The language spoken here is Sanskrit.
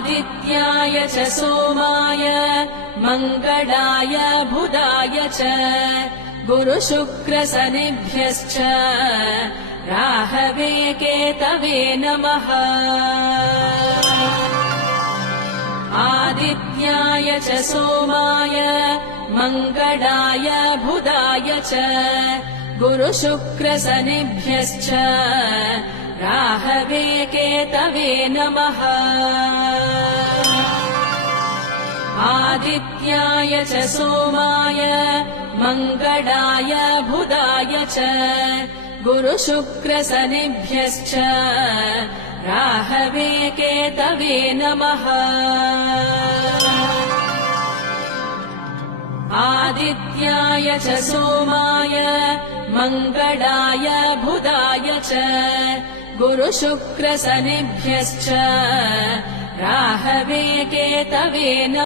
आदित्याय च सोमाय मङ्गलाय बुधाय च गुरुशुक्रशनिभ्यश्च राहवे केतवे नमः। आदित्याय च सोमाय मङ्गलाय बुधाय च गुरुशुक्रशनिभ्यश्च राहवे केतवे नमः। आदित्याय च सोमाय मङ्गलाय बुधाय च गुरुशुक्रशनिभ्यश्च राहवे केतवे नमः। आदित्याय च सोमाय मङ्गलाय बुधाय च गुरुशुक्रशनिभ्यश्च राहवे केतवे नमः।